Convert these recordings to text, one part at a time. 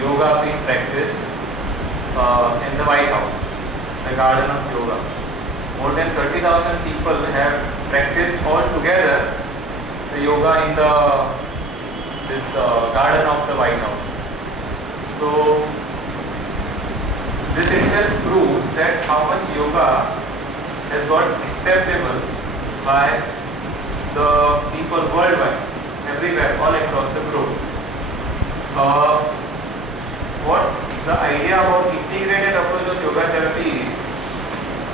yoga being practiced in the White House, the Garden of Yoga. More than 30,000 people have practiced all together the yoga in this garden of the White House. So this itself proves that how much yoga has got acceptable by the people worldwide, everywhere, all across the globe. What the idea about integrated approach of yoga therapy is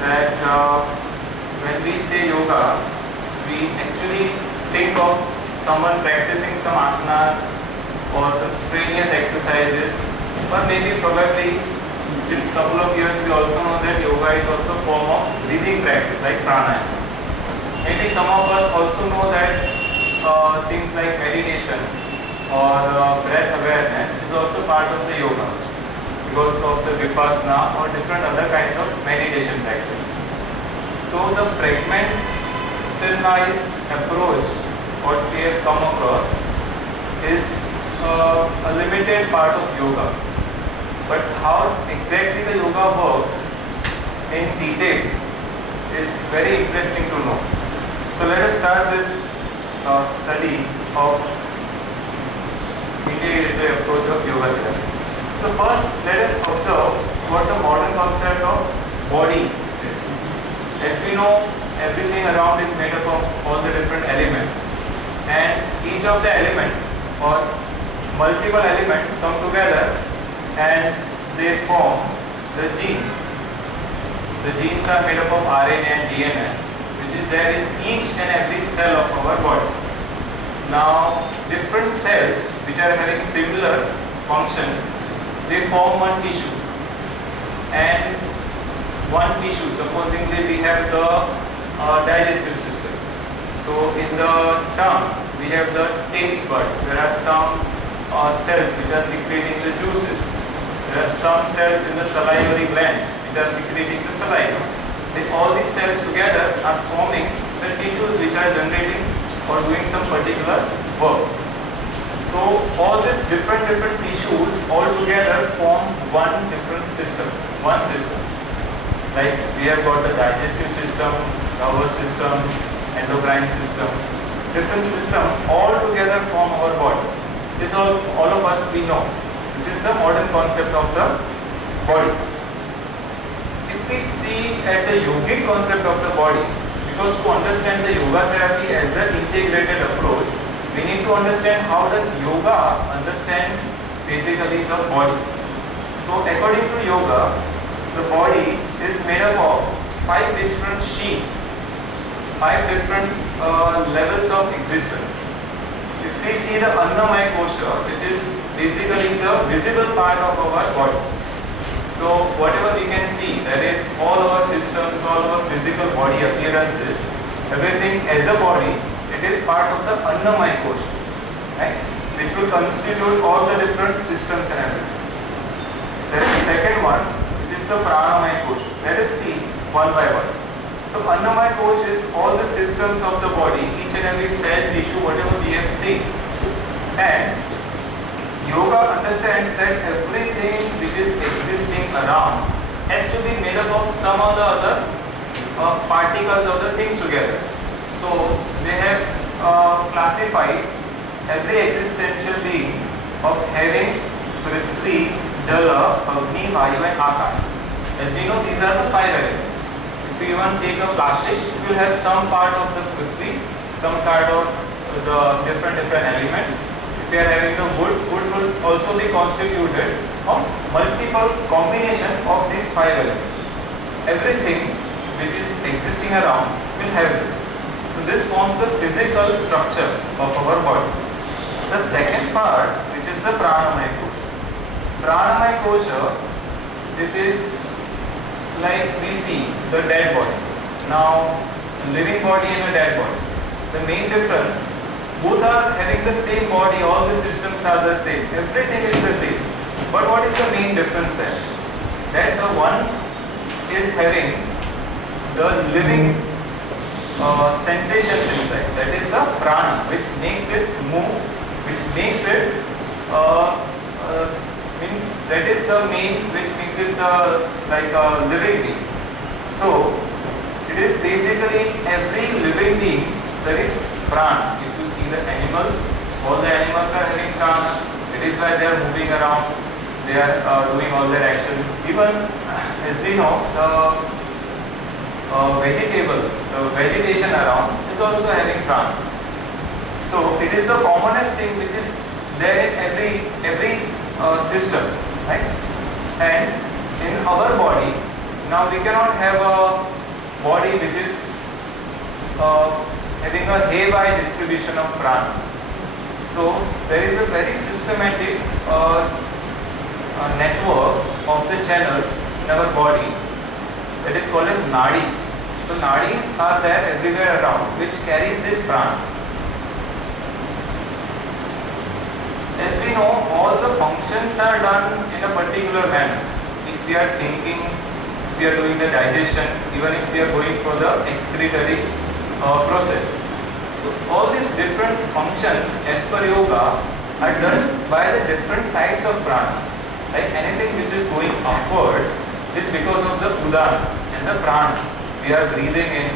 that when we say yoga, we actually think of someone practicing some asanas or some strenuous exercises, or maybe probably since couple of years we also know that yoga is also a form of breathing practice like pranayama. Maybe some of us also know that things like meditation or breath awareness is also part of the yoga because of the vipassana or different other kinds of meditation practice. So the fragmentalized approach what we have come across is a limited part of yoga. But how exactly the yoga works in detail is very interesting to know. So let us start this study of integrated approach of yoga therapy. So first let us observe what the modern concept of body is. As we know, everything around is made up of all the different elements, and each of the element or multiple elements come together and they form the genes. The genes are made up of RNA and DNA, which is there in each and every cell of our body. Now, different cells which are having similar function, they form one tissue. And one tissue, supposingly we have the digestive system. So in the tongue, we have the taste buds. There are some cells which are secreting the juices. There are some cells in the salivary glands which are secreting the saliva. Then all these cells together are forming the tissues which are generating or doing some particular work. So all these different tissues all together form one different system, one system. Like we have got the digestive system, nervous system, endocrine system, different system all together form our body. This all of us we know. This is the modern concept of the body. If we see at the yogic concept of the body, because to understand the yoga therapy as an integrated approach, we need to understand how does yoga understand basically the body. So according to yoga, the body is made up of 5 different sheets, 5 different levels of existence. If we see the Annamaya Kosha, which is basically the visible part of our body. So whatever we can see, that is all our systems, all our physical body appearances, everything as a body, it is part of the Annamaya Kosha, right? Which will constitute all the different systems and everything. There is the second one, which is the Pranamaya Kosha. Let us see one by one. So Annamaya Kosha is all the systems of the body, each and every cell, tissue, whatever we have seen. And yoga understands that everything which is existing around has to be made up of some of the other particles of the things together. So they have classified every existential being of having Prithvi, Jala, Agni, Vayu and Akash. As we know, these are the 5 elements. If you even take a plastic, it will have some part of the Prithvi, some part of the different elements. If you are having the wood will also be constituted of multiple combination of these 5 elements. Everything which is existing around will have this. So this forms the physical structure of our body. The second part, which is the Pranamaya Kosha. Pranamaya Kosha, it is like we see the dead body. Now, a living body and a dead body. The main difference, both are having the same body, all the systems are the same, everything is the same. But what is the main difference there? That the one is having the living sensations inside, that is the prana, which makes it move, which makes it means the main which makes it like a living being. So it is basically every living being there is prana. If you see the animals, all the animals are having prana. It is why they are moving around, they are doing all their actions. Even as we know, the vegetation around is also having prana. So it is the commonest thing which is there in every system, right? And in our body, now we cannot have a body which is having a haywire distribution of prana. So there is a very systematic network of the channels in our body that is called as nadis. So nadis are there everywhere around which carries this prana. As we know, all the functions are done in a particular manner. If we are thinking, if we are doing the digestion, even if we are going for the excretory process. So all these different functions as per yoga are done by the different types of prana. Like anything which is going upwards is because of the udana and the prana. We are breathing in,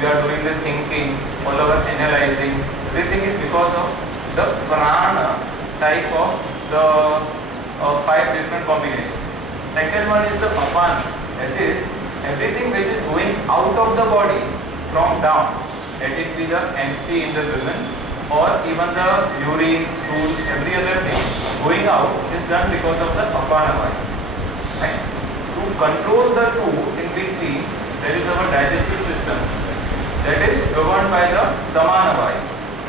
we are doing the thinking, all our analyzing, everything is because of the prana type of the 5 different combinations. Second one is the apana, that is everything which is going out of the body from down, let it be the MC in the women or even the urine, stool, every other thing going out is done because of the apana vayu. Right? To control the two in between, there is our digestive system that is governed by the samana vayu,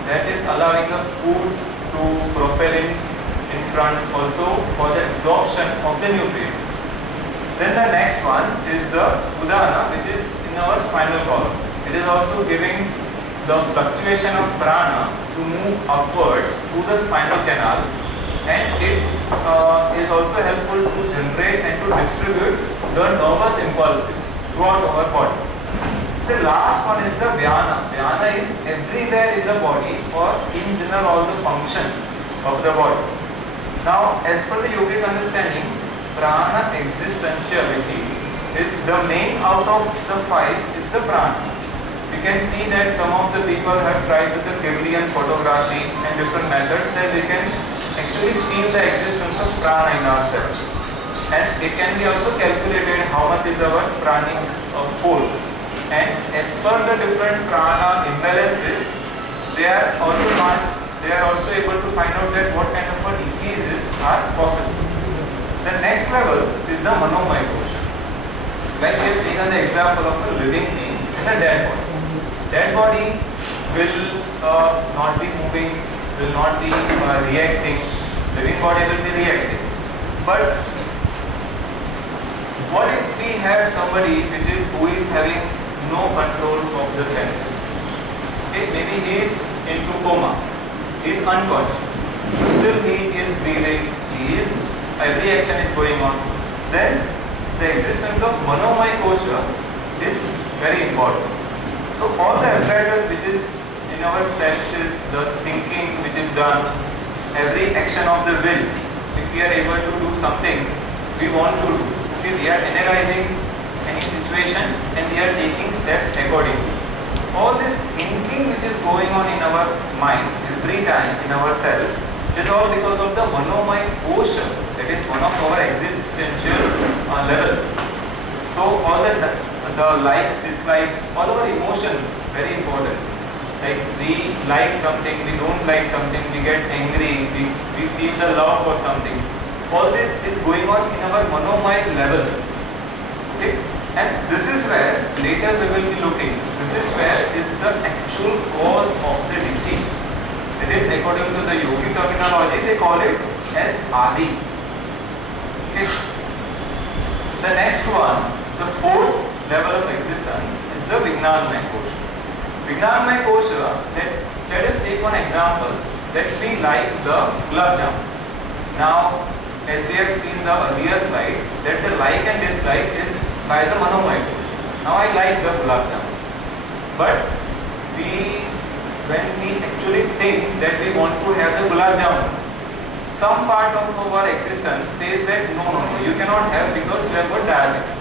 that is allowing the food to propel in front, also for the absorption of the nutrients. Then the next one is the udana, which is in our spinal column. It is also giving the fluctuation of prana to move upwards to the spinal canal, and it is also helpful to generate and to distribute the nervous impulses throughout our body. The last one is the vyana. Vyana is everywhere in the body, or in general all the functions of the body. Now, as per the yogic understanding, prana existentiality is the main out of the 5 is the prana. You can see that some of the people have tried with the Kirlian photography and different methods that we can actually feel the existence of prana in ourselves. And it can be also calculated how much is our pranic force. And as per the different prana imbalances, they are also able to find out that what kind of diseases are possible. The next level is the manomaya kosha. Like we have taken the example of a living being and a dead body. Dead body will not be moving, will not be reacting. Living body will be reacting. But what if we have somebody who is having no control of the senses? Okay, maybe he is into coma, he is unconscious, so still he is breathing, every action is going on. Then the existence of manomaya kosha is very important. So all the apparatus which is in our senses, the thinking which is done, every action of the will, if we are able to do something we want to do, okay, we are analyzing any situation and we are taking steps accordingly. All this thinking which is going on in our mind every time in ourselves is all because of the manomaya kosha, that is one of our existential level. So all the likes, dislikes, all our emotions, very important. Like we like something, we don't like something, we get angry, we feel the love for something. All this is going on in our manomaya level. Okay? And this is where later we will be looking. This is where is the actual cause of the disease. It is according to the yogic terminology, they call it as adi. Okay. The next one, the 4th level of existence is the Vijnanamaya kosha. Vijnanamaya kosha, let us take one example. Let's be like the gulab jamun. Now, as we have seen the earlier slide, that the like and dislike is by the manomaya kosha. Now I like the gulab jamun, but when we actually think that we want to have the gulab jamun, some part of our existence says that no, you cannot have because you have got diabetes.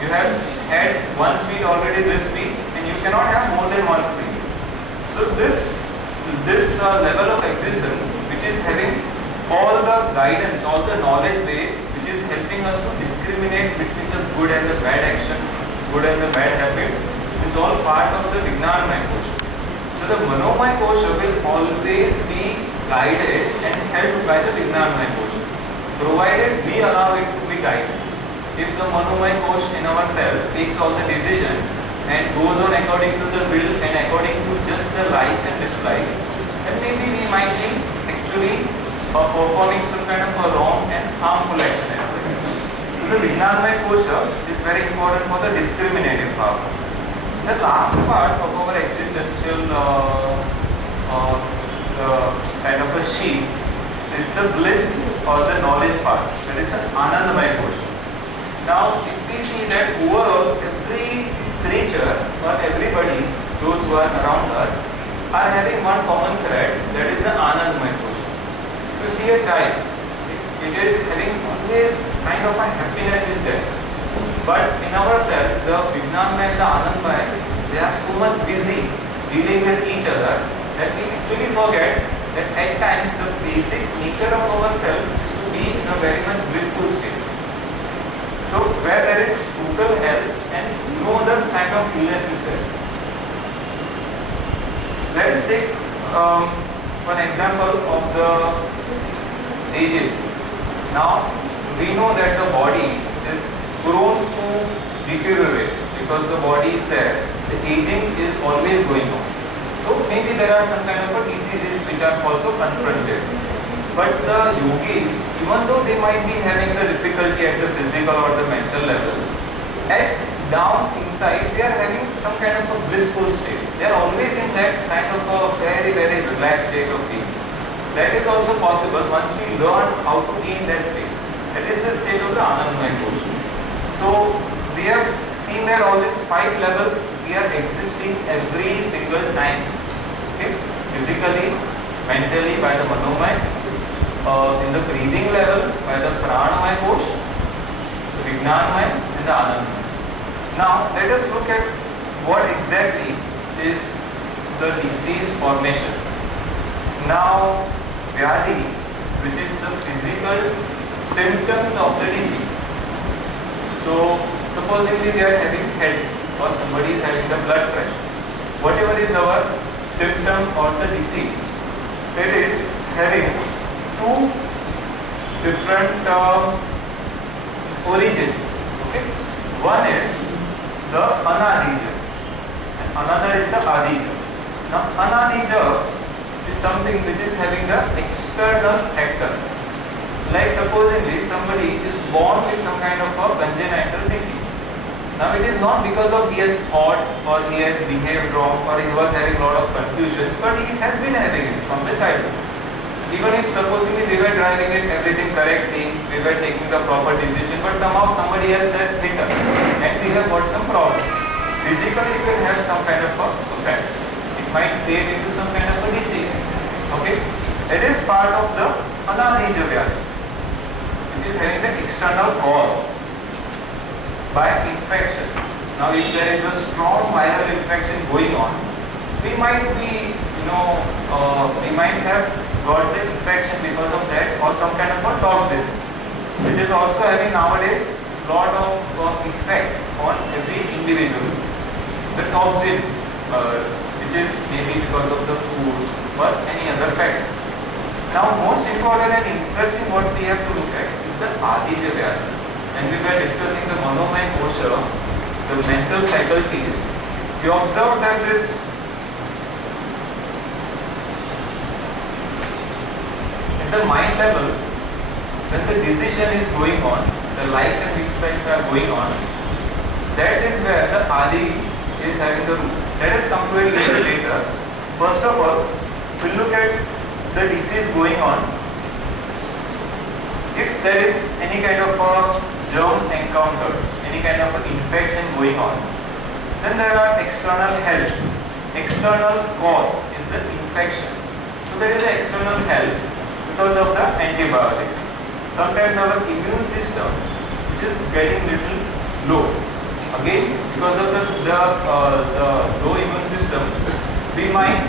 You have had one sweet already this week and you cannot have more than one sweet. So this level of existence which is having all the guidance, all the knowledge base which is helping us to discriminate between the good and the bad action, good and the bad habits, is all part of the Vijnanamaya Kosha. So the Manomaya Kosha will always be guided and helped by the Vijnanamaya Kosha, provided we allow it to be guided. If the Manomaya Kosha in ourselves takes all the decision and goes on according to the will and according to just the likes and dislikes, then maybe we might be actually performing some kind of a wrong and harmful action as well. So the Vijnanamaya Kosha is very important for the discriminative power. The last part of our existential kind of a sheet is the bliss or the knowledge part, that is the Anandamaya Kosha. Now, if we see that overall every creature or everybody, those who are around us, are having one common thread, that is the Anandamaya Kosha. If you see a child, it is having always kind of a happiness is there. But in ourselves, the Vijnanamaya and the Anandamaya, they are so much busy dealing with each other that we actually forget that at times the basic nature of ourselves is to be in a very much blissful state. So where there is total health and no other sign of illness is there. Let us take one example of the sages. Now we know that the body is prone to deteriorate because the body is there. The aging is always going on. So maybe there are some kind of diseases which are also confronted. But the yogis, even though they might be having the difficulty at the physical or the mental level, at down inside they are having some kind of a blissful state. They are always in that kind of a very, very relaxed state of being. That is also possible once we learn how to be in that state. That is the state of the Anandamaya Kosha. So we have seen that all these 5 levels we are existing every single time. Okay? Physically, mentally by the Manomaya, in the breathing level by the Pranamaya Kosha, the Vijnanamaya and the Anandamaya. Now let us look at what exactly is the disease formation. Now Vyadhi, which is the physical symptoms of the disease. So supposedly they are having head or somebody is having the blood pressure. Whatever is our symptom or the disease, it is having 2 different origin. Okay, one is the Anadija and another is the Adija. Now Anadija is something which is having the external factor. Like supposedly somebody is born with some kind of a congenital disease. Now it is not because of he has thought or he has behaved wrong or he was having a lot of confusions, but he has been having it from the childhood. Even if supposedly we were driving it everything correctly, we were taking the proper decision, but somehow somebody else has hit us and we have got some problem. Physically it will have some kind of a effect. It might create into some kind of a disease. Okay, it is part of the Anadija Vyadhi, which is having the external cause by infection. Now if there is a strong viral infection going on, we might be, we might have got the infection because of that or some kind of a toxin, which is also having nowadays lot of effect on every individual. The toxin, which is maybe because of the food or any other factor. Now most important and interesting what we have to look at is the Adija Vyadhi. And we were discussing the Manomaya Kosha, the mental faculties. We observed that this at the mind level, when the decision is going on, the likes and dislikes are going on, that is where the Adi is having the root. Let us come to it a little later. First of all, we look at the disease going on. If there is any kind of a germ encountered, any kind of infection going on, then there are external health. External cause is the infection. So there is an external health because of the antibiotics. Sometimes our immune system which is getting little low. Again, because of the low immune system, we might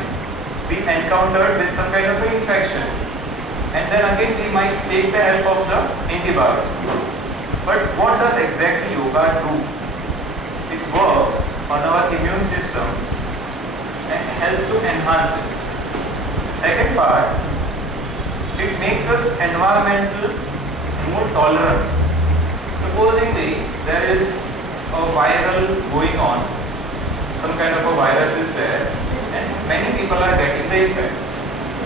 be encountered with some kind of an infection, and then again we might take the help of the antibiotics. But what does exactly yoga do? It works on our immune system and helps to enhance it. Second part, it makes us environmental more tolerant. Supposingly there is a viral going on, some kind of a virus is there, and many people are getting the effect.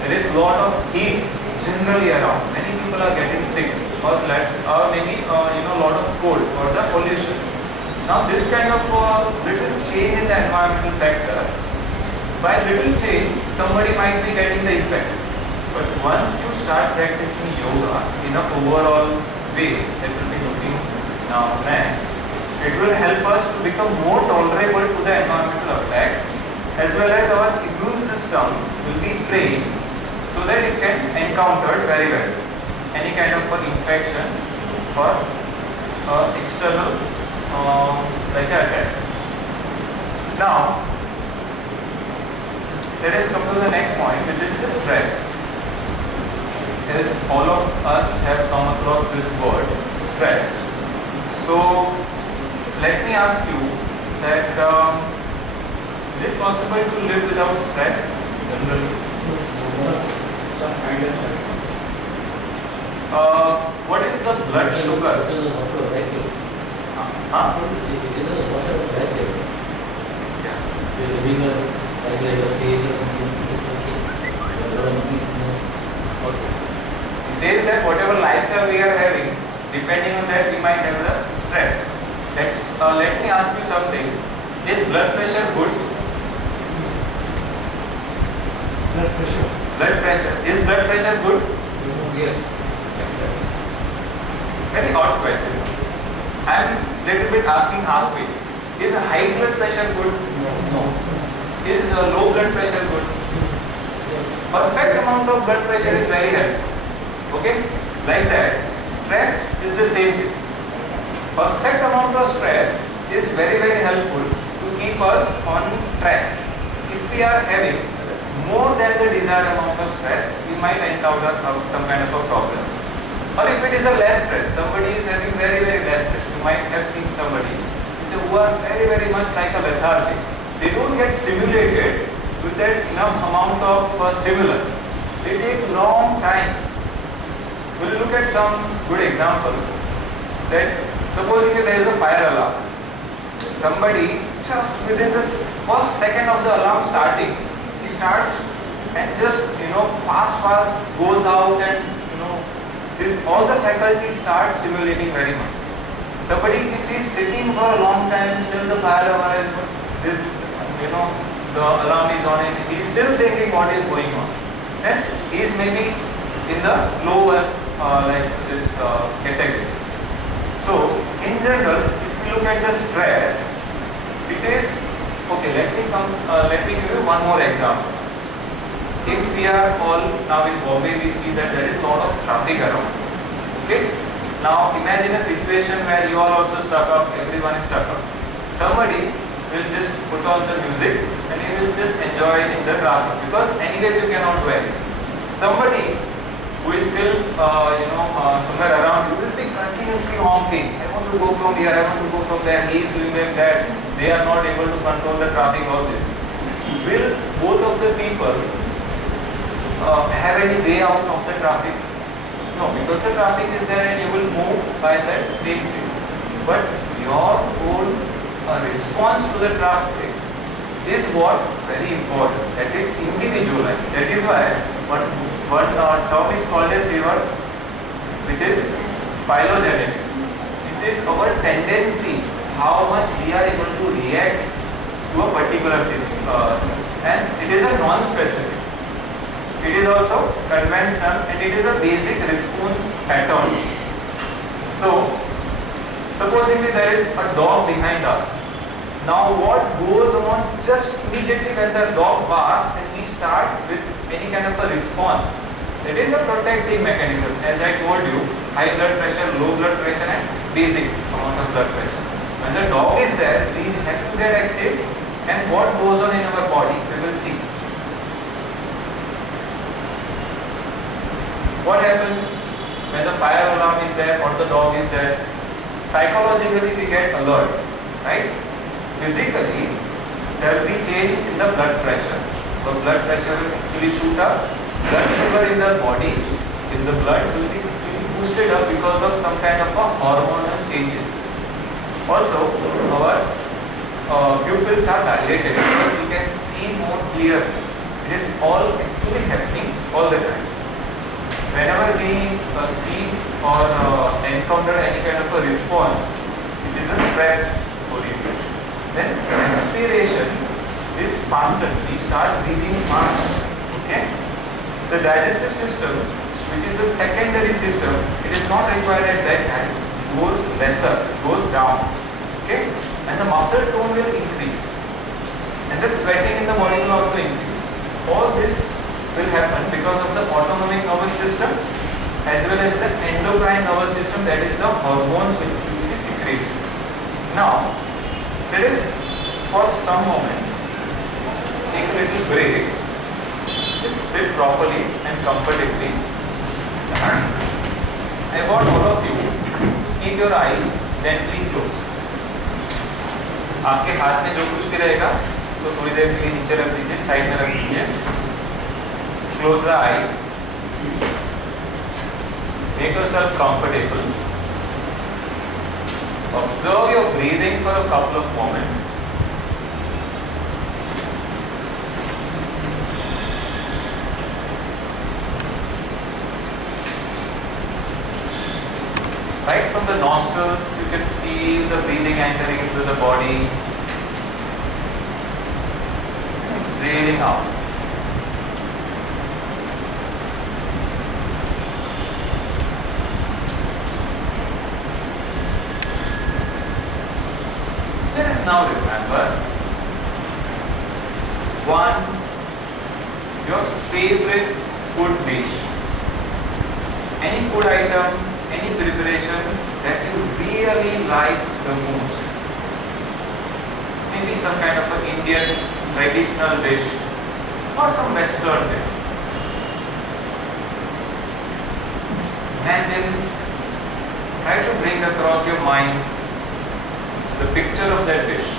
There is lot of heat generally around. Many people are getting sick, or maybe lot of cold or the pollution. Now this kind of little change in the environmental factor, by little change somebody might be getting the effect. But once you start practicing yoga in an overall way that will be looking now next, it will help us to become more tolerable to the environmental effect, as well as our immune system will be trained so that it can encounter very well any kind of infection or external like that. Now, let us come to the next point, which is the stress. As all of us have come across this word, stress. So, let me ask you that is it possible to live without stress generally? What is the blood sugar? He says that whatever lifestyle we are having, depending on that we might have the stress. Let me ask you something. Is blood pressure good? Blood pressure. Blood pressure. Is blood pressure good? Yes. Very odd question. I am little bit asking halfway. Is high blood pressure good? No. Is low blood pressure good? Yes. Perfect amount of blood pressure is very helpful. Okay? Like that, stress is the same thing. Perfect amount of stress is very helpful to keep us on track. If we are having more than the desired amount of stress, we might encounter some kind of a problem. Or if it is a less stress, somebody is having very less stress. You might have seen somebody who are very much like a lethargic. They don't get stimulated with that enough amount of stimulus. They take long time. We'll look at some good example. That supposing there is a fire alarm. Somebody just within the first second of the alarm starting, he starts and just fast goes out, and this all the faculties start stimulating very much. Somebody, if he is sitting for a long time, still the fire alarm is the alarm is on, and he is still thinking what is going on, and he is maybe in the lower category. So in general, if you look at the stress, it is okay. Let me give you one more example. If we are all now in Bombay, we see that there is a lot of traffic around. Okay. Now imagine a situation where you are also stuck up. Everyone is stuck up. Somebody will just put on the music and he will just enjoy it in the traffic, because anyways you cannot wear it. Somebody who is still somewhere around, you will be continuously honking. I want to go from here, I want to go from there. He is doing like that. They are not able to control the traffic, all this. Will both of the people have any way out of the traffic? No, because the traffic is there and you will move by that same way. But your own response to the traffic is what very important. That is individualized. That is why one term is called as which is phylogenetic. It is our tendency, how much we are able to react to a particular system, and it is a non-specific. It is also conventional, and it is a basic response pattern. So, supposedly there is a dog behind us. Now what goes on just immediately when the dog barks and we start with any kind of a response, It is a protective mechanism. As I told you, high blood pressure, low blood pressure and basic amount of blood pressure. When the dog is there, we have to get active, and what goes on in our body, we will see. What happens when the fire alarm is there or the dog is there? Psychologically we get alert, right? Physically, there will be change in the blood pressure. The blood pressure will actually shoot up. Blood sugar in the body, in the blood, will be actually boosted up because of some kind of a hormonal changes. Also, our pupils are dilated because we can see more clear. It is all actually happening all the time. Whenever we see or encounter any kind of a response, it is a stress oriented. Then respiration is faster. We start breathing fast. Okay. The digestive system, which is a secondary system, it is not required at that time. It goes lesser, it goes down. Okay. And the muscle tone will increase. And the sweating in the body will also increase. All this will happen because of the autonomic nervous system as well as the endocrine nervous system, that is the hormones which will be secreted. Now, there is for some moments, take a little break, sit properly and comfortably. I want all of you, keep your eyes gently closed. आपके हाथ में जो कुछ भी रहेगा उसको थोड़ी देर के लिए नीचे रख दीजिए, साइड में रख दीजिए. Close the eyes. Make yourself comfortable. Observe your breathing for a couple of moments. Right from the nostrils, you can feel the breathing entering into the body, exhaling out. Let us now remember your favorite food dish. Any food item, any preparation that you really like the most. Maybe some kind of an Indian traditional dish or some Western dish. Imagine, try to bring across your mind the picture of that dish.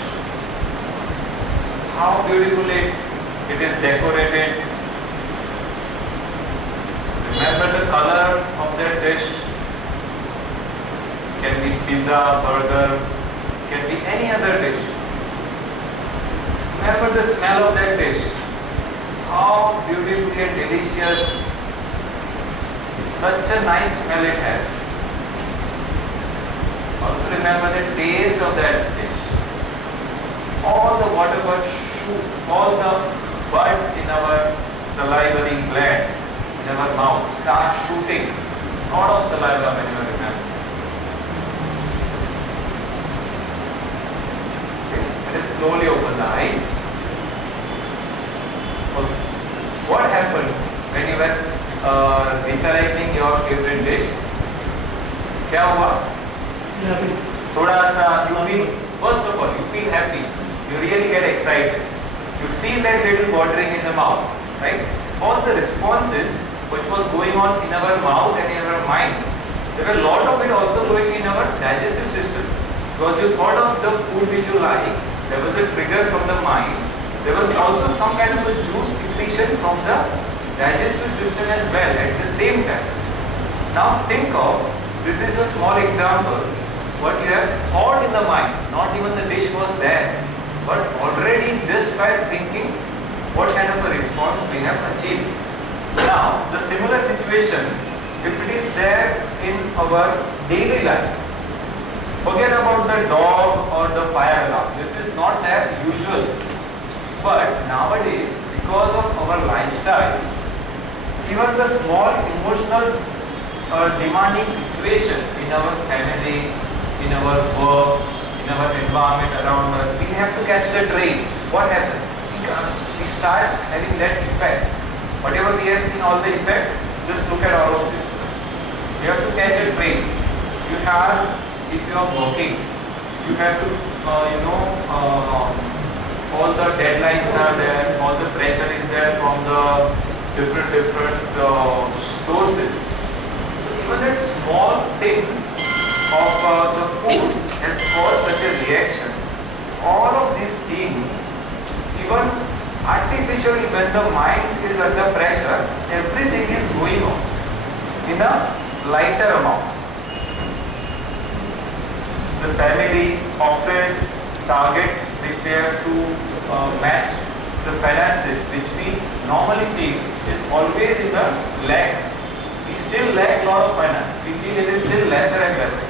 How beautifully it is decorated. Remember the color of that dish. Can be pizza, burger, can be any other dish. Remember the smell of that dish. How beautifully and delicious. Such a nice smell it has. Also remember the taste of that dish. All the water buds shoot, all the buds in our salivary glands, in our mouth, start shooting. Lot of saliva when you remember. Okay. Let us slowly open the eyes. Okay. What happened when you were recollecting your favorite dish? क्या हुआ? थोड़ा सा you feel, first of all, you feel happy, you really get excited, you feel that little watering in the mouth, right? All the responses which was going on in our mouth and in our mind, there were a lot of it also going in our digestive system, because you thought of the food which you like, there was a trigger from the mind, there was also some kind of a juice secretion from the digestive system as well at the same time. Now think of, this is a small example, what you have thought in the mind, not even the dish was there, but already just by thinking what kind of a response we have achieved. Now, the similar situation, if it is there in our daily life, forget about the dog or the fire alarm, this is not there usual, but nowadays, because of our lifestyle, even the small emotional demanding situation in our family, in our work, in our environment around us, we have to catch the train. What happens? We start having that effect. Whatever we have seen, all the effects, Just look at all of this. You have to catch a train. You have, if you are working, you have to, all the deadlines are there, all the pressure is there from the different sources. So even that small thing of the food has caused such a reaction. All of these things, even artificially when the mind is under pressure, everything is going on in a lighter amount. The family, office, target which they have to match, the finances which we normally feel is always in a lack. We still lack a lot of finance. We feel it is still lesser and lesser.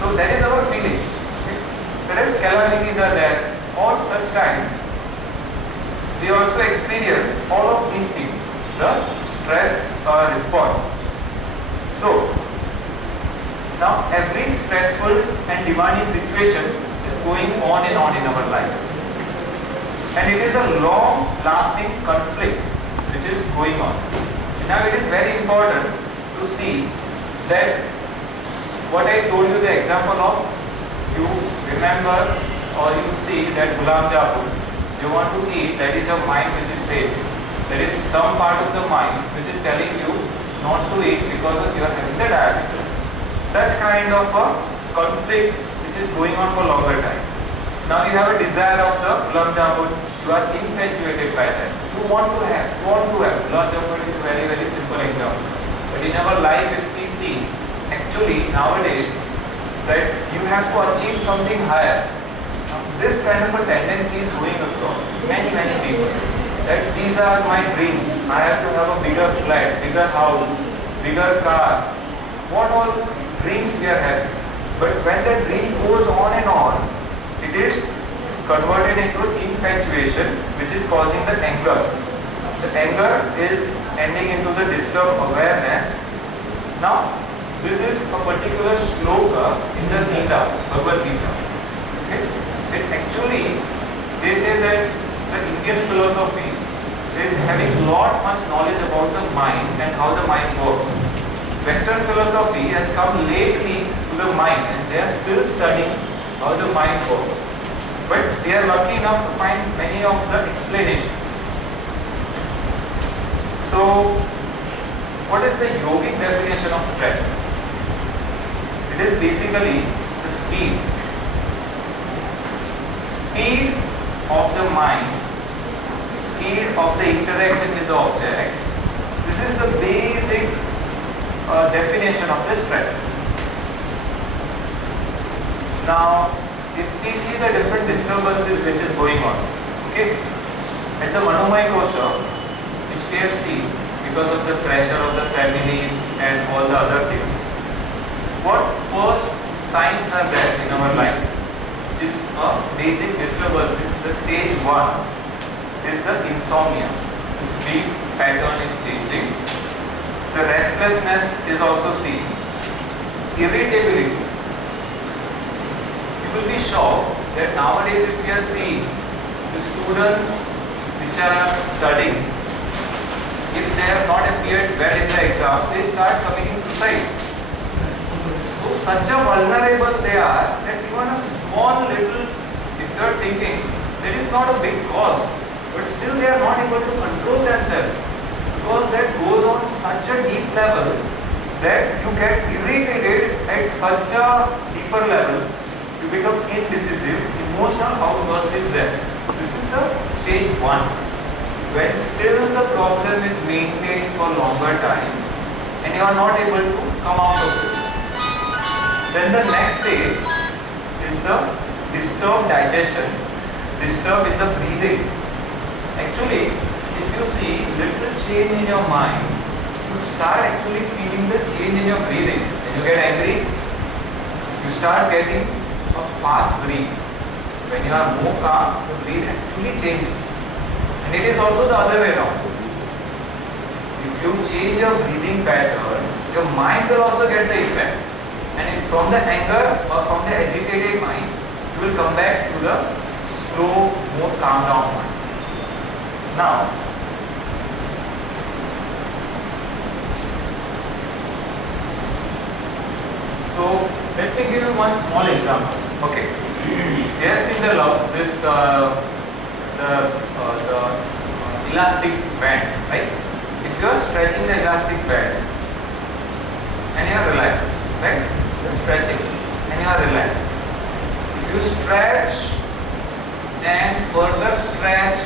So that is our feeling. Whereas calamities are there, all such times, we also experience all of these things, the stress response. So, now every stressful and demanding situation is going on and on in our life. And it is a long lasting conflict which is going on. Now it is very important to see that what I told you, the example of, you remember or you see that gulab jamun, you want to eat, that is a mind which is saying, there is some part of the mind which is telling you not to eat because you are having the diabetes. Such kind of a conflict which is going on for longer time. Now you have a desire of the gulab jamun, you are infatuated by that. You want to have. Gulab jamun is a very simple example. But in our life, if we see, actually nowadays, that you have to achieve something higher. Now, this kind of a tendency is going across many people. That these are my dreams. I have to have a bigger flat, bigger house, bigger car. What all dreams we are having. But when the dream goes on and on, it is converted into infatuation, which is causing the anger. The anger is ending into the disturbed awareness. Now, this is a particular shloka in the Gita, Bhagavad Gita. Okay? It actually, they say that the Indian philosophy is having much knowledge about the mind and how the mind works. Western philosophy has come lately to the mind and they are still studying how the mind works. But they are lucky enough to find many of the explanations. So, what is the yogic definition of stress? It is basically the speed of the mind, speed of the interaction with the objects. This is the basic definition of the stress. Now, if we see the different disturbances which is going on, okay, at the Manomaya Kosha, which we have seen because of the pressure of the family and all the other things, what first signs are there in our life, which is a basic disturbance, is the stage 1 is the insomnia. The sleep pattern is changing. The restlessness is also seen. Irritability. You will be shocked that nowadays if we are seeing the students which are studying, if they have not appeared well in the exam, they start committing suicide. So such a vulnerable they are that even a small little, if you are thinking, there is not a big cause, but still they are not able to control themselves because that goes on such a deep level that you get irritated at such a deeper level, you become indecisive, emotional outburst is there. This is the stage 1. When still the problem is maintained for longer time and you are not able to come out of it. Then the next stage is the disturbed digestion, disturbed in the breathing. Actually, if you see little change in your mind, you start actually feeling the change in your breathing. When you get angry, you start getting a fast breathe. When you are more calm, the breath actually changes. And it is also the other way around. If you change your breathing pattern, your mind will also get the effect. And from the anger or from the agitated mind, you will come back to the slow, more calm down mind. Now, So let me give you one small example. Okay, you have seen this elastic band, right? If you are stretching the elastic band and you are relaxed, right? You are stretching and you are relaxed. If you stretch and further stretch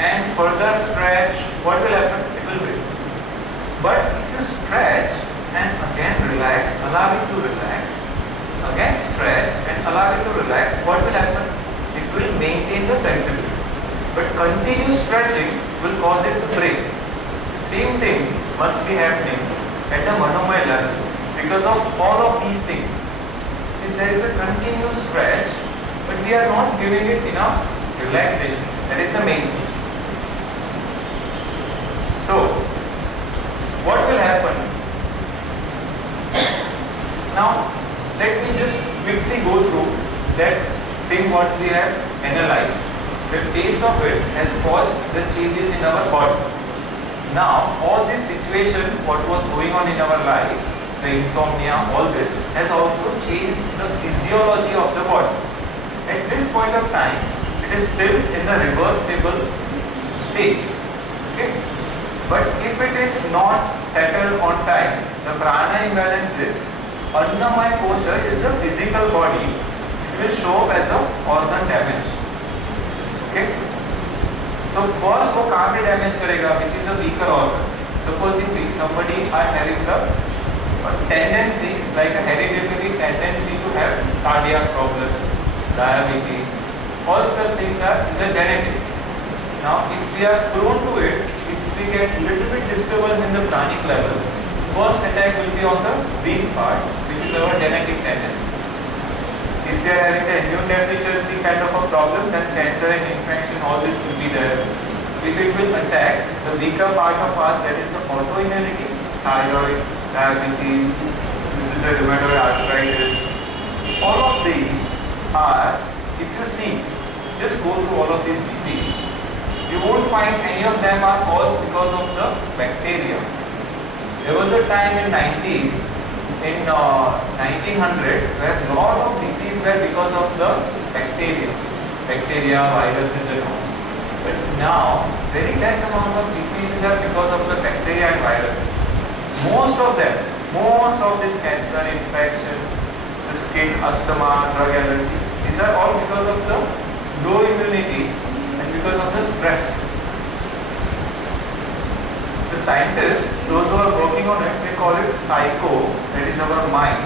and further stretch, what will happen? It will break. But if you stretch and again relax, allow it to relax, again stretch and allow it to relax, what will happen? It will maintain the flexibility. But continuous stretching will cause it to break. Same thing must be happening at the monomer level because of all of these things. Is there is a continuous stretch, but we are not giving it enough relaxation. That is the main thing. So, what will happen? Now, let me just quickly go through that thing what we have analyzed. The taste of it has caused the changes in our body. Now, all this situation, what was going on in our life, the insomnia, all this, has also changed the physiology of the body. At this point of time, it is still in the reversible stage. Okay? But if it is not settled on time, the prana imbalances, Annamaya kosha is the physical body, it will show up as a organ damage. Okay? So first वो कहाँ पे damage करेगा, which is a weaker organ. Supposingly somebody are having the tendency, like a hereditary tendency to have cardiac problems, diabetes, all such things are in the genetic. Now if we are prone to it, if we get little bit disturbance in the pranic level, first attack will be on the weak part, which is our genetic tendency. If they are having the immune deficiency kind of a problem, then cancer and infection, all this will be there. If it will attack the weaker part of us, that is the autoimmunity, thyroid, diabetes, this is the rheumatoid arthritis. All of these are, if you see, just go through all of these diseases, you won't find any of them are caused because of the bacteria. There was a time in 90s, in 1900, where a lot of diseases were because of the bacteria, viruses and all. But now, very less amount of diseases are because of the bacteria and viruses. Most of this cancer, infection, the skin, asthma, drug allergy, these are all because of the low immunity and because of the stress. The scientists, those who are working on it, they call it psycho, that is our mind,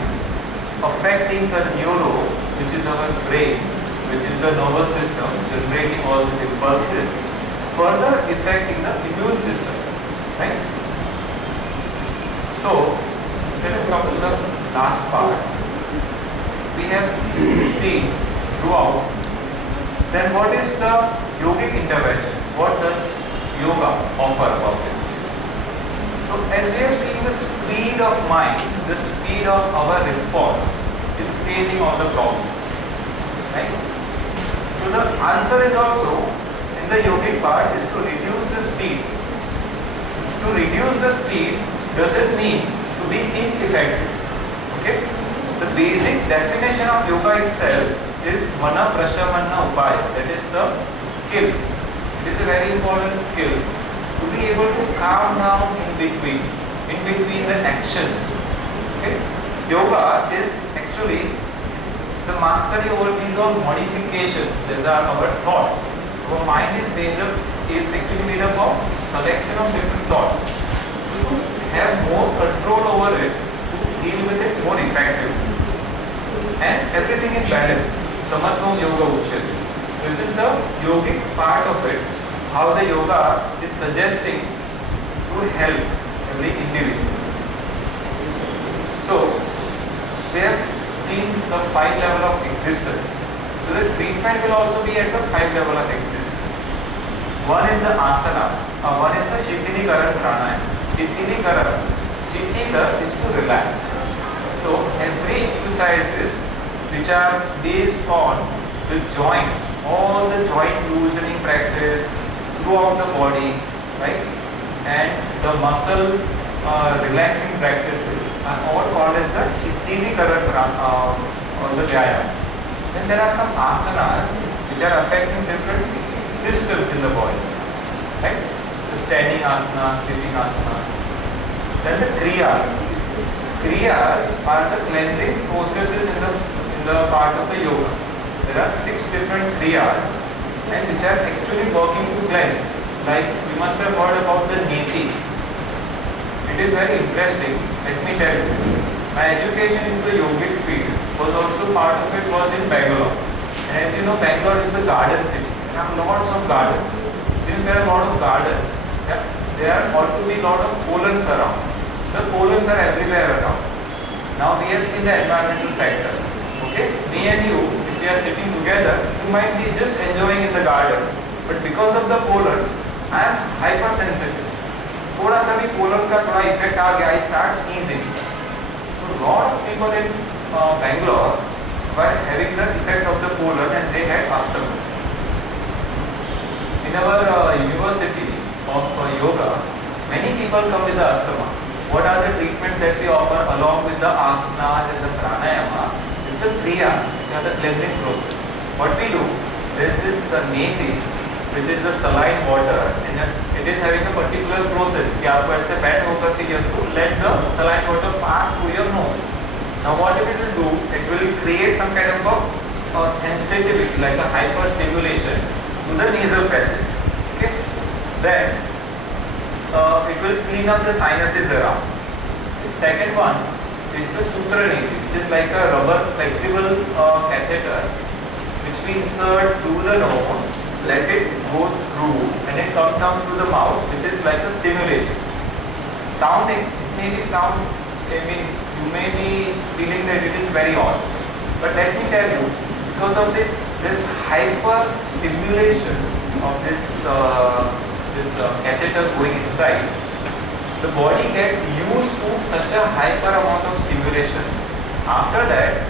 affecting the neuro, which is our brain, which is the nervous system, generating all these impulses, further affecting the immune system. Right? So, let us come to the last part. We have seen throughout, then what is the yogic intervention? What does yoga offer about it? So as we have seen, the speed of mind, the speed of our response is creating all the problems. Right? So the answer is also, in the yogic part, is to reduce the speed. To reduce the speed doesn't mean to be ineffective. Okay? The basic definition of yoga itself is mana prashamanna upaya. That is the skill. It is a very important skill to be able to calm down in between the actions. Okay? Yoga is actually the mastery over these all modifications. These are our thoughts. Our mind is actually made up of collection of different thoughts. So to have more control over it, to deal with it more effectively. And everything in balance. Samatvam yoga uchyate. This is the yogic part of it. How the yoga is suggesting to help every individual. So, we have seen the 5 level of existence. So the treatment will also be at the 5 level of existence. One is the asana, one is the Shithilikaran pranayama. Shithila is to relax. So every exercises which are based on the joints, all the joint loosening practice throughout the body, right? And the muscle relaxing practices are all called as the Shithilikaran. TV on the vyayam. Then there are some asanas which are affecting different systems in the body, right? The standing asana, sitting asana. Then the kriyas. Kriyas are the cleansing processes in the part of the yoga. There are 6 different kriyas and which are actually working to cleanse. Like you must have heard about the neti. It is very interesting. Let me tell you. My education in the yogic field was also part of it was in Bangalore. And as you know, Bangalore is the garden city. There are lots of gardens. Since there are a lot of gardens, there ought to be a lot of pollens around. The pollens are everywhere around. Now we have seen the environmental factor. Okay, me and you, if we are sitting together, you might be just enjoying in the garden. But because of the pollen, I am hypersensitive. थोड़ा सा भी pollen का थोड़ा effect आ गया, I start sneezing. So a lot of people in Bangalore were having the effect of the pollen and they had asthma. In our university of yoga, many people come with the asthma. What are the treatments that we offer along with the asanas and the pranayama? Is the kriya, which are the cleansing process. What we do, there is this neti, which is the saline water, and it is having a particular process. कि आपको ऐसे बैठ होकर के you have to let the saline water pass through your nose. Now what it will do, it will create some kind of a sensitivity, like a hyperstimulation to the nasal passage. Okay, then it will clean up the sinuses around. The second one is the sutra neti, which is like a rubber flexible catheter, which we insert through the nose, let it go through, and it comes down through the mouth, which is like a stimulation. Sounding, it may be sound, I mean, you may be feeling that it is very odd, but let me tell you, because of this hyper stimulation of this catheter going inside, the body gets used to such a hyper amount of stimulation. After that,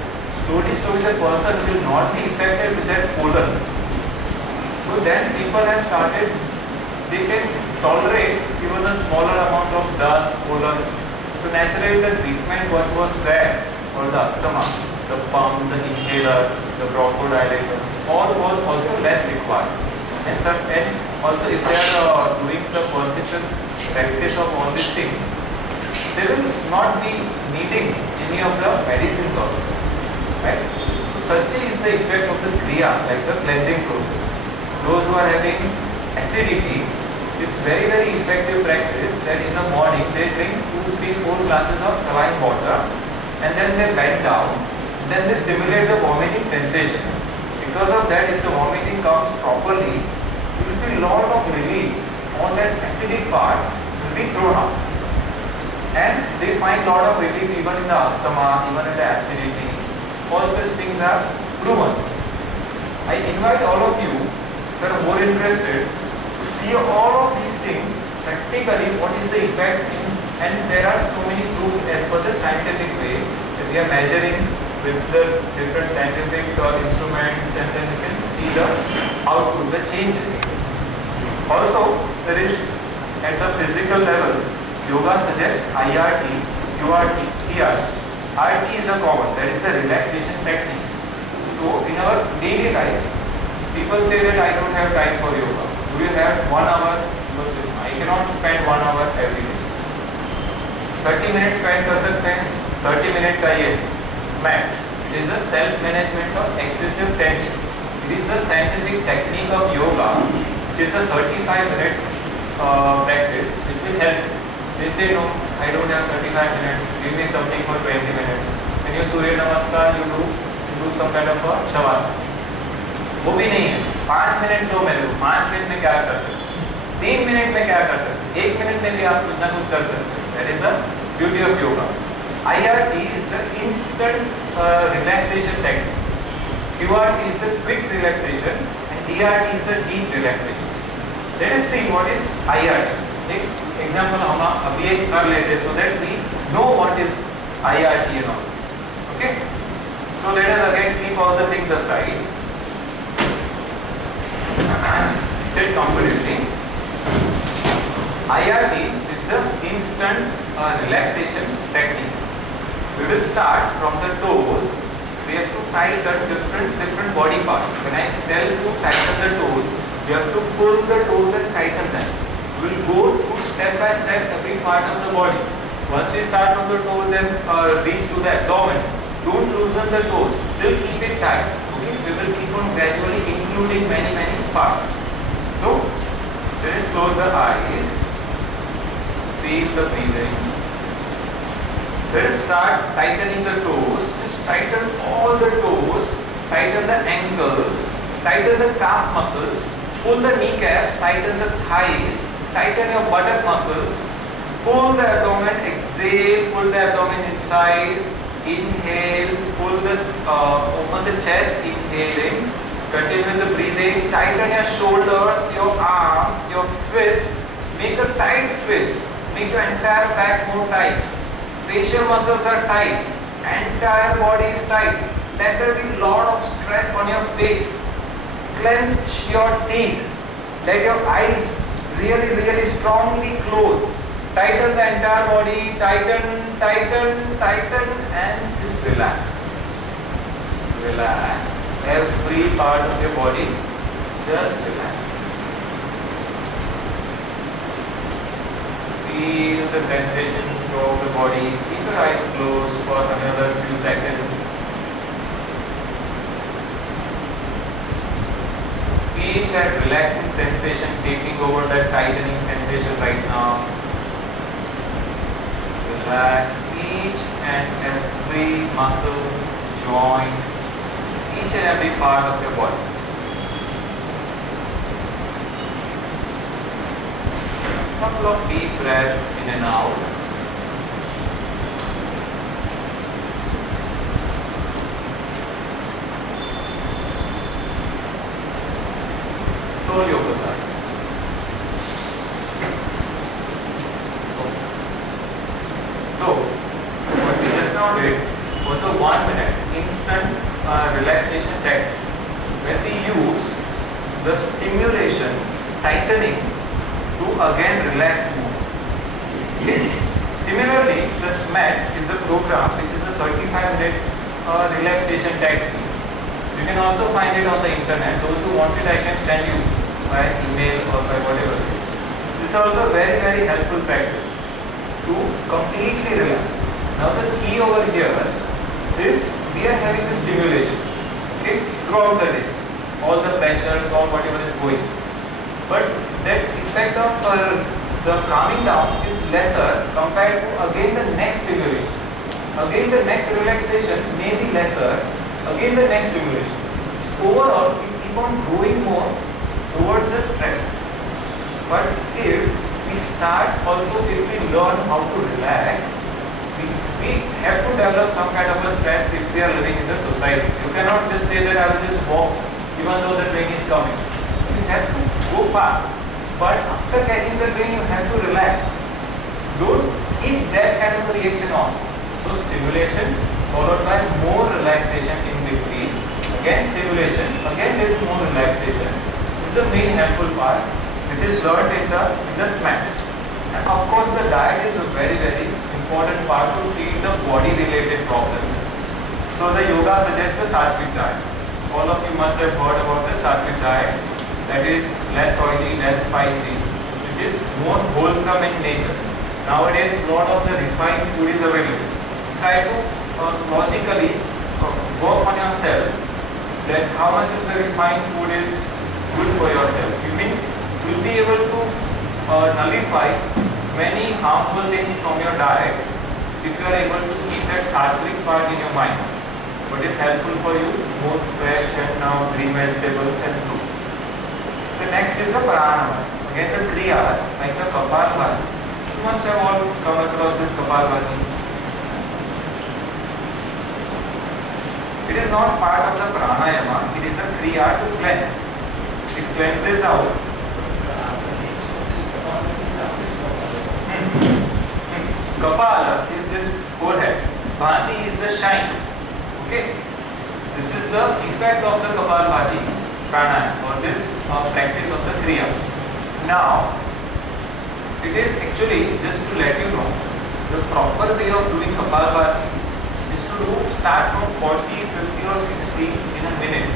slowly the person will not be affected with that pollen. So then people have started, they can tolerate even a smaller amount of dust, pollen. So naturally the treatment what was there for the asthma, the pump, the inhaler, the bronchodilators, all was also less required. And also if they are doing the persistent practice of all these things, they will not be needing any of the medicines also. Right? So such is the effect of the kriya, like the cleansing process. Those who are having acidity, it's very effective practice that in the morning they drink 2, 3, 4 glasses of saline water and then they bend down and then they stimulate the vomiting sensation. Because of that, if the vomiting comes properly, you will feel a lot of relief. All that acidic part will be thrown out. And they find a lot of relief even in the asthma, even in the acidity. All such things are proven. I invite all of you, if you are more interested, to see all of these things practically, what is the effect in, and there are so many proofs as per the scientific way that we are measuring with the different scientific instruments, and then you can see the output, the changes. Also, there is at the physical level, yoga suggests IRT, QRT, TRT. RT is a common, that is the relaxation technique. So, in our daily life, people say that I don't have time for yoga. Do you have 1 hour? I cannot spend 1 hour every day. 30 minutes spend कर सकते हैं. 30 minutes का ये SMAT. It is the self-management of excessive tension. It is a scientific technique of yoga, which is a 35-minute practice, which will help. They say no, I don't have 35 minutes. Give me something for 20 minutes. When you Surya Namaskar, you do some kind of a Shavasana. वो भी नहीं है. 5 minute जो मेरे को 5 minute में क्या कर सकते, 3 मिनट में क्या कर सकते, 1 मिनट में भी आप कुछ ना कुछ कर सकते. That is the beauty of yoga. IRT is the instant relaxation technique. QRT is the quick relaxation, and TRT is the deep relaxation. Let us see what is IRT. Next example हम अभी एक कर लेते हैं so that we know what is IRT and all. Okay. So let us again keep all the things aside. Sit comfortably. IRT is the instant relaxation technique. We will start from the toes. We have to tighten different body parts. When I tell you tighten the toes, you have to pull the toes and tighten them. We will go through step by step every part of the body. Once we start from the toes and reach to the abdomen, don't loosen the toes. Still keep it tight. Okay? We will keep on gradually including many parts. So let us close the eyes. Feel the breathing. Let us start tightening the toes. Just tighten all the toes. Tighten the ankles. Tighten the calf muscles. Pull the kneecaps. Tighten the thighs. Tighten your buttock muscles. Pull the abdomen. Exhale. Pull the abdomen inside. Inhale. Open the chest. Inhaling. Continue the breathing. Tighten your shoulders, your arms, your fist. Make a tight fist. Make your entire back more tight. Facial muscles are tight. Entire body is tight. Let there be lot of stress on your face. Clench your teeth. Let your eyes really strongly close. Tighten the entire body. Tighten and just relax. Relax. Every part of your body, just relax. Feel the sensations throughout the body. Keep your eyes closed for another few seconds. Feel that relaxing sensation taking over that tightening sensation right now. Relax each and every muscle, joint, each and every part of your body. Couple of deep breaths in and out. Slowly open the eyes. So, what we just now did was a 1 minute instant relaxation technique. When we use the stimulation, tightening to again relax movement. Similarly, the SMAT is a program which is a 35-minute relaxation technique. You can also find it on the internet. Those who want it, I can send you by email or by whatever. It's also very helpful practice to completely relax. Now the key over here is we are having the stimulation, okay, throughout the day, all the pressures, all whatever is going. But that effect of the calming down is lesser compared to again the next stimulation. Again the next relaxation may be lesser, again the next stimulation. So overall we keep on growing more towards the stress. But if we start also, if we learn how to relax, we have to develop some kind of a stress if we are living in the society. You cannot just say that I will just walk even though the train is coming. You have to go fast. But after catching the train, you have to relax. Don't keep that kind of a reaction on. So stimulation followed by more relaxation in between. Again stimulation, again little more relaxation. This is the main helpful part which is learned in the SMAT. And of course the diet is a very important part to treat the body related problems. So the yoga suggests the Sattvic diet. All of you must have heard about the Sattvic diet, that is less oily, less spicy, which is more wholesome in nature. Nowadays lot of the refined food is available. Try to logically work on yourself that how much is the refined food is good for yourself. You mean you'll be able to nullify many harmful things from your diet if you are able to keep that sattvic part in your mind. What is helpful for you? More fresh and now green vegetables and fruits. The next is the pranayama. Again the kriyas like the Kapalbhati. You must have all come across this Kapalbhati. It is not part of the pranayama. It is a kriya to cleanse. It cleanses out. Kapala is this forehead. Bhati is the shine. Okay. This is the effect of the Kapalbhati pranayama or this practice of the kriya. Now, it is actually just to let you know the proper way of doing Kapalbhati do start from 40, 50 or 60 in a minute.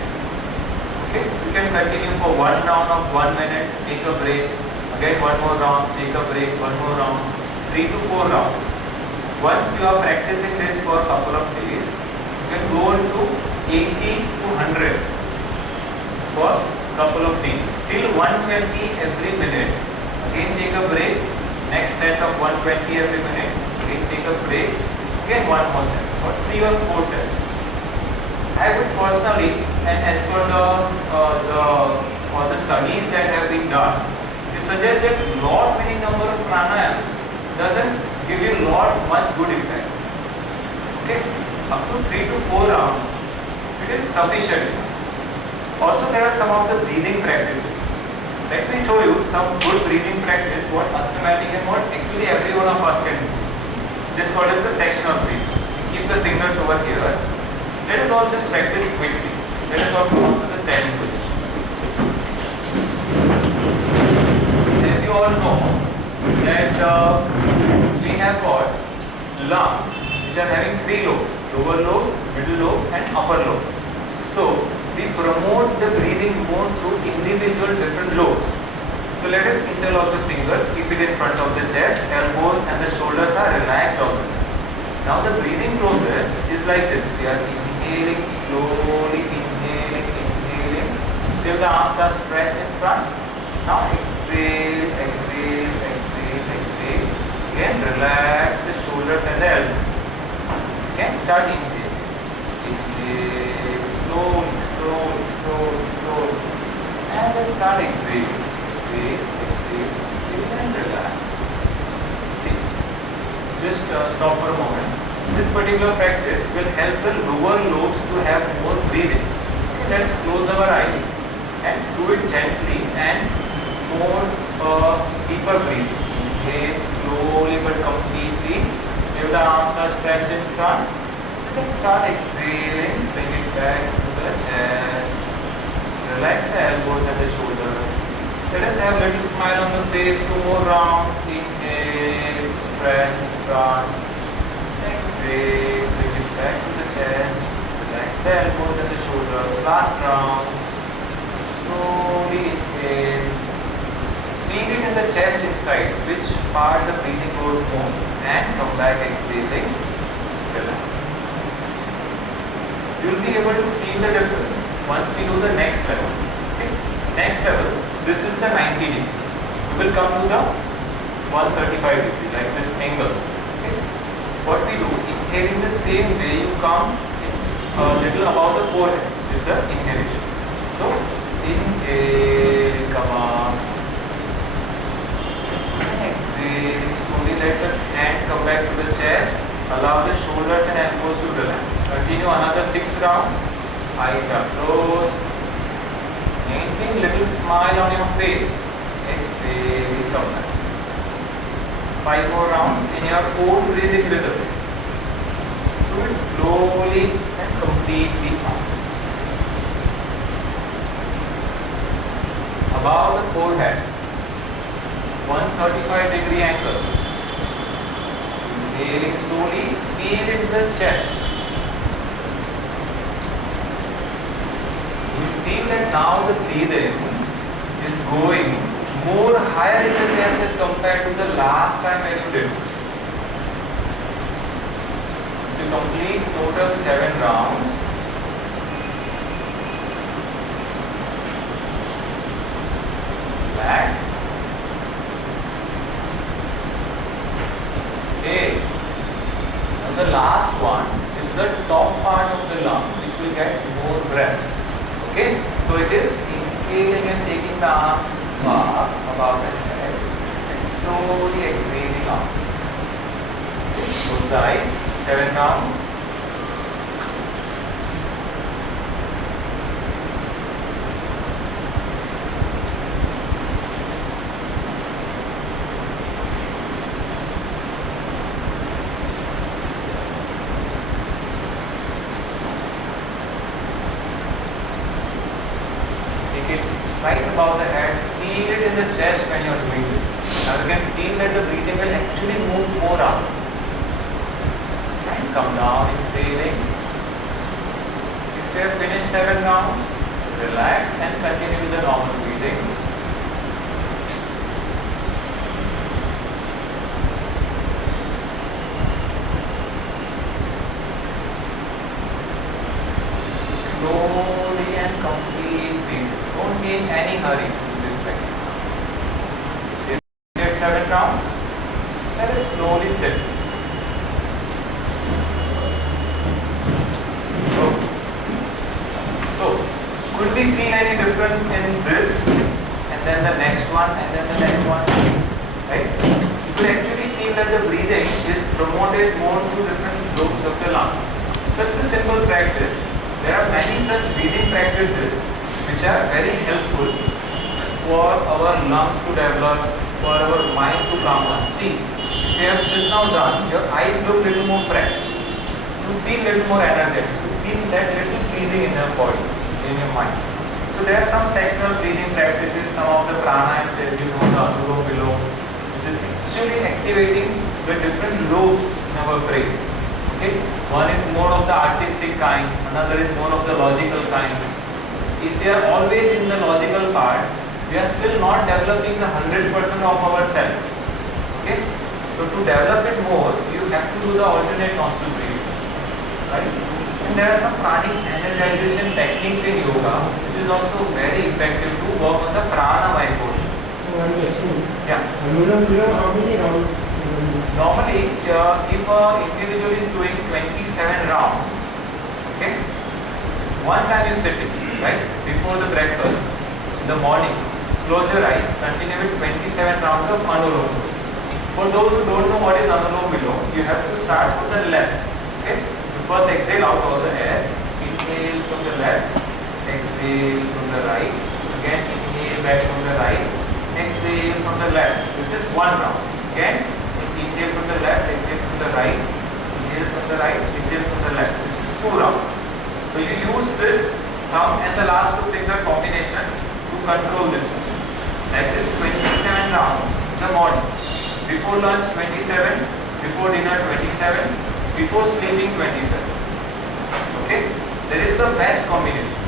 Okay, you can continue for one round of 1 minute, take a break, again one more round, take a break, one more round, 3 to 4 rounds. Once you are practicing this for a couple of days, you can go into 80 to 100 for a couple of days, till 120 every minute. Again take a break, next set of 120 every minute, again take a break, again one more set, or 3 or 4 sets. I would personally, and as per the studies that have been done, they suggest that many number of pranayams doesn't give you much good effect. Okay, up to 3 to 4 rounds, it is sufficient. Also, there are some of the breathing practices. Let me show you some good breathing practice, what asthmatic and what actually every one of us can do. This is called as the sectional breathing. Keep the fingers over here. Let us all just practice quickly. Let us all come to the standing position. As you all know that we have got lungs which are having 3 lobes: lower lobes, middle lobe and upper lobe. So we promote the breathing more through individual different lobes. So let us interlock the fingers, keep it in front of the chest, elbows and the shoulders are relaxed all the time. Now the breathing process is like this. We are inhaling slowly, inhaling till the arms are stretched in front. Now exhale, exhale, exhale, exhale. Again relax the shoulders and the elbows. Again start inhaling. Inhale slowly, slowly, slowly, slowly. And then start exhaling. Exhale, exhale, exhale and relax. See, just stop for a moment. This particular practice will help the lower lobes to have more breathing. Okay, let's close our eyes and do it gently and more deeper breathing. Inhale slowly but completely. If the arms are stretched in front, then start exhaling. Bring it back to the chest. Relax the elbows and the shoulder. Let us have a little smile on the face. 2 more rounds. Inhale, stretch in front. Exhale, bring it back to the chest. Relax the elbows and the shoulders. Last round. Slowly inhale. Feel it in the chest inside, which part the breathing goes more, and come back exhaling. Relax. You will be able to feel the difference once we do the next level. Okay? Next level, this is the 90 degree. We will come to the 135 degree, like this angle. Okay? What we do, inhaling the same way, you come a little above the forehead with the inhalation. So, inhale, come up. Exhale, slowly let the hand come back to the chest. Allow the shoulders and elbows to relax. Continue another 6 rounds. Eyes are closed. Maintain little smile on your face. Exhale, come back. 5 more rounds in your own breathing rhythm. Do it slowly and completely out. Above the forehead, 135 degree angle. Inhaling slowly, feel in the chest. You feel that now the breathing is going more higher in the chest as compared to the last time when you did. So complete total 7 rounds. Relax. Okay. Now the last one is the top part of the lung, which will get more breath. Okay. So it is inhaling and taking the arms up above the head and slowly exhaling out. Okay. Close the eyes. 7 rounds. Take it right above the head. Feel it in the chest when you are doing this. Now you can feel that the breathing will actually move more out. And come down, exhaling. If you have finished 7 rounds, relax and continue with the normal breathing. Slowly and complete breathing. Don't be in any hurry in this practice. If you get 7 rounds, let us slowly sit. So, could we feel any difference in this and then the next one and then the next one? Right? You could actually feel that the breathing is promoted more through different lobes of the lung. Such a simple practice. There are many such breathing practices which are very helpful for our lungs to develop, for our mind to calm down. See, if you have just now done, your eyes look a little more fresh. You feel a little more energetic. You feel that little pleasing in your body, in your mind. So there are some sectional breathing practices, some of the pranayams, as you know, the Anulom Vilom, which is actually activating the different lobes in our brain. Okay? One is more of the artistic kind, another is more of the logical kind. If we are always in the logical part, we are still not developing the 100% of ourselves. Okay? So to develop it more, you have to do the alternate nostril breathing. Right? And there are some pranic energization techniques in yoga, which is also very effective to work on the pranamaya portion. One question. Yeah. Anulom Vilom, how many rounds? Normally, if an individual is doing 27 rounds, okay, one time you sit it, right, before the breakfast, in the morning, close your eyes, continue with 27 rounds of Anulom. For those who don't know what is Anulom Vilom, you have to start from the left, okay. You first exhale out all the air, inhale from the left, exhale from the right, again inhale back from the right, exhale from the left. This is one round. Again, inhale from the left, exhale from the right, inhale from the right, exhale from the left. This is 2 rounds. So you use this thumb and the last 2 finger combination to control this motion. Like this 27 rounds in the morning. Before lunch 27, before dinner 27, before sleeping 27. Okay? There is the best combination.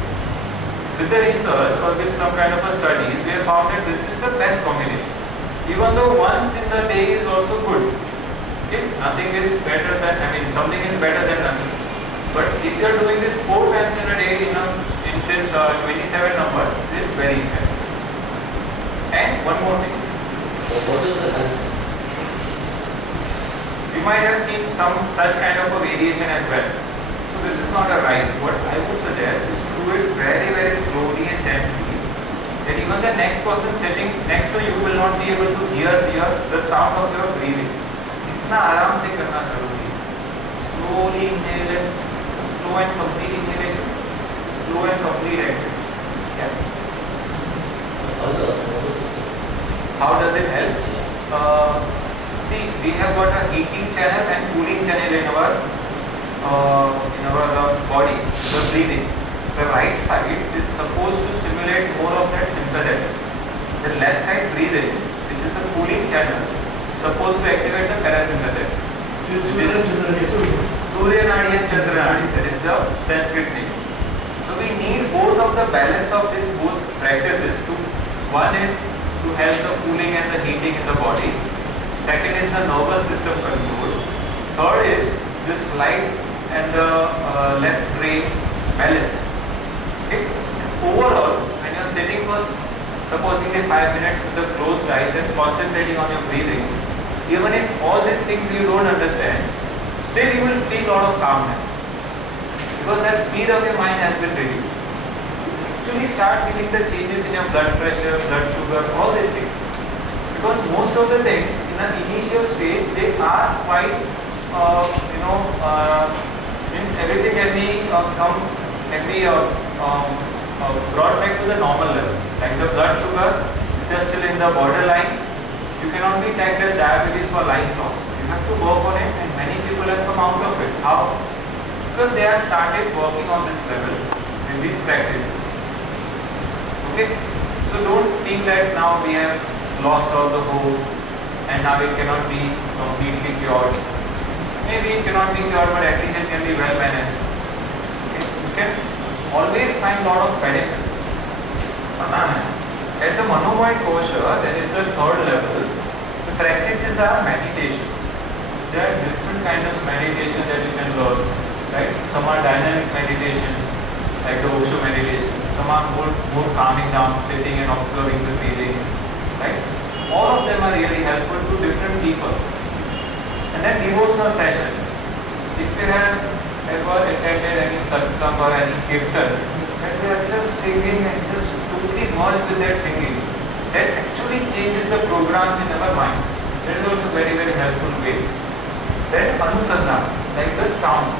With the research or with some kind of a studies, we have found that this is the best combination. Even though once in the day is also good. Okay? Nothing is better than, something is better than nothing. But if you are doing this 4 times in a day in this 27 numbers, it is very effective. And one more thing. What is the health? You might have seen some such kind of a variation as well. So this is not a right. What I would suggest is to do it very, very slowly and gently. Then even the next person sitting next to you will not be able to hear the sound of your breathing. इतना आराम से करना जरूरी है. Slowly inhale and slow and complete inhalation, slow and complete exhalation. Yeah. How does it help? See, we have got a heating channel and cooling channel in our body, the breathing. The right side is supposed to stimulate more of that sympathetic. The left side breathing, which is a cooling channel, is supposed to activate the parasympathetic. Surya Nadi and Chandra Nadi, that is the Sanskrit name. So we need both of the balance of these both practices. One is to help the cooling and the heating in the body. Second is the nervous system control. Third is this light and the left brain balance. Okay? Overall, when you are sitting for supposedly 5 minutes with the closed eyes and concentrating on your breathing, even if all these things you don't understand, still you will feel a lot of calmness. Because that speed of your mind has been reduced. Actually start feeling the changes in your blood pressure, blood sugar, all these things. Because most of the things in an initial stage, they are quite, means everything can be brought back to the normal level. Like the blood sugar, if you are still in the borderline, you cannot be tagged as diabetes for lifelong. You have to work on it, and many people have come out of it. How? Because they have started working on this level in these practices. Okay? So don't feel that now we have lost all the hopes and now it cannot be completely cured. Maybe it cannot be cured, but at least it can be well managed. Okay? You can always find a lot of benefit. At the Manomoy Kosha, there is the third level. The practices are meditation. There are different kinds of meditation that you can learn. Right? Some are dynamic meditation, like the Osho meditation. Some are more calming down, sitting and observing the breathing. Right? All of them are really helpful to different people. And then devotional session. If you have ever attended any satsang or any kirtan, and they are just singing and just totally merged with that singing, that actually changes the programs in our mind. That is also very, very helpful way. Then Anusandhana, like the sound.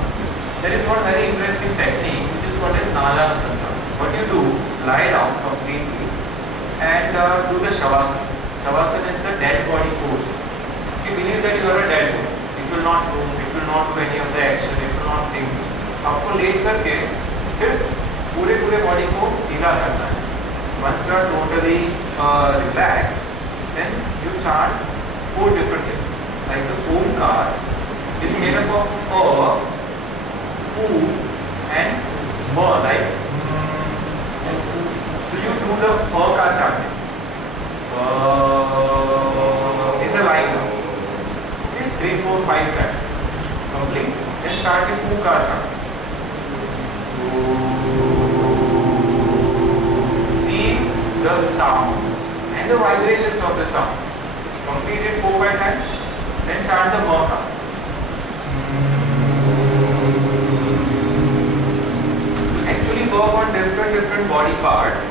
There is one very interesting technique which is called as Nala Anusandhana. What you do, lie down completely and do the Shavasana. Shavasana is the dead body pose. You believe that you are a dead body. It will not move, it will not do any of the action, it will not think. आपको late करके सिर्फ पूरे body को ढीला करना है. Once you are totally relaxed, then you chant 4 different things. Like the Omkar is made up of A, U, and Ma. Like so you do the A chanting in the line now. Okay, 3, 4, 5 times. Complete. Then start with U chanting. Feel the sound and the vibrations of the sound. Complete it 4-5 times. Then chant the Maka. Actually work on different body parts.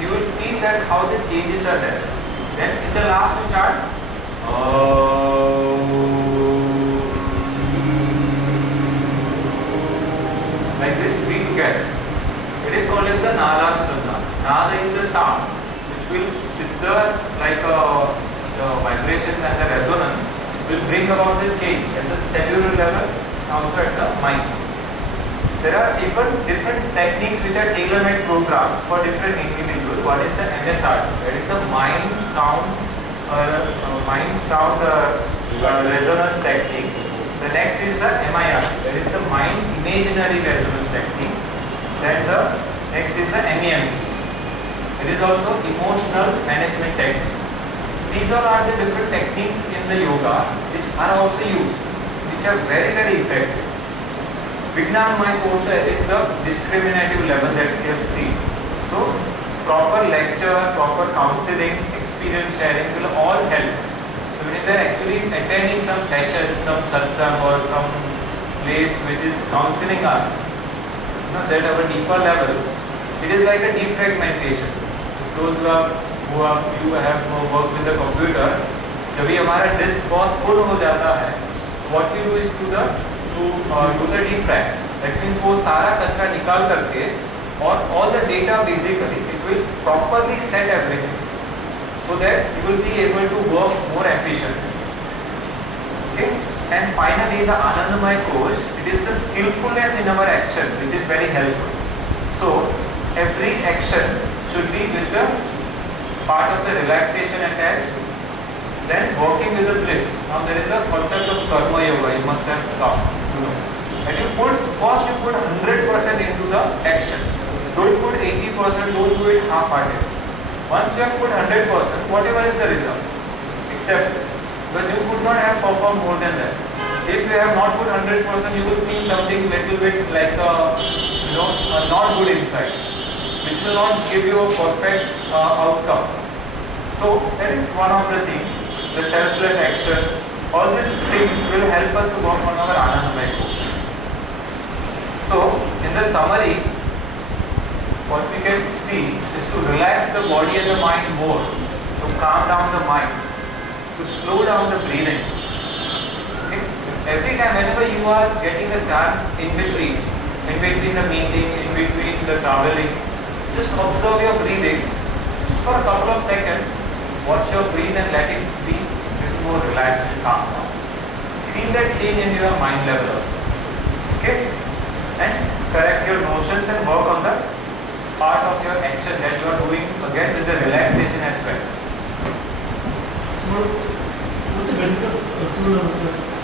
You will feel that how the changes are there. Then in the last you chant like this, 3 together. It is called as the Nala Anusandhana. Nala is the sound which will, with the the vibrations and the resonance, will bring about the change at the cellular level and also at the mind. There are even different techniques which are tailor-made programs for different individuals. One is the MSR, that is the mind sound resonance technique. The next is the MIR, that is the mind imaginary resonance technique. Then the next is the MEMT. It is also emotional management technique. These all are the different techniques in the yoga which are also used, which are very, very effective. Vijnanamaya Kosha is the discriminative level that we have seen. So, proper lecture, proper counseling, experience sharing will all help. So, when you are actually attending some session, some satsang or some place which is counseling us, that our deeper level, it is like a defragmentation. Those who have worked with the computer, जब ये हमारा disc बहुत full हो जाता है, what we do is to the defrag. That means वो सारा कचरा निकाल करके और all the data basically it will properly set everything, so that you will be able to work more efficiently. Okay, and finally the Anandamaya Kosh, it is the skillfulness in our action which is very helpful. So every action should be with the part of the relaxation attached, then working with the bliss. Now there is a concept of karma yoga, you must have come to know. And you first you put 100% into the action. Don't put 80%, don't do it half-hearted. Once you have put 100%, whatever is the result, accept it. Because you could not have performed more than that. If you have not put 100%, you will feel something little bit like a not good inside, which will not give you a perfect outcome. So that is one of the things, the selfless action. All these things will help us to work on our Anandamaya Kosha. So in the summary, what we can see is to relax the body and the mind more, to calm down the mind, to slow down the breathing. Okay? Every time, whenever you are getting a chance in between the meeting, in between the traveling, just observe your breathing. Just for a couple of seconds, watch your breathe and let it be a little more relaxed and calm down. Feel that change in your mind level also. Okay? And correct your notions and work on the part of your action that you are doing again with the relaxation aspect. What's the benefit of Surya Namaskar?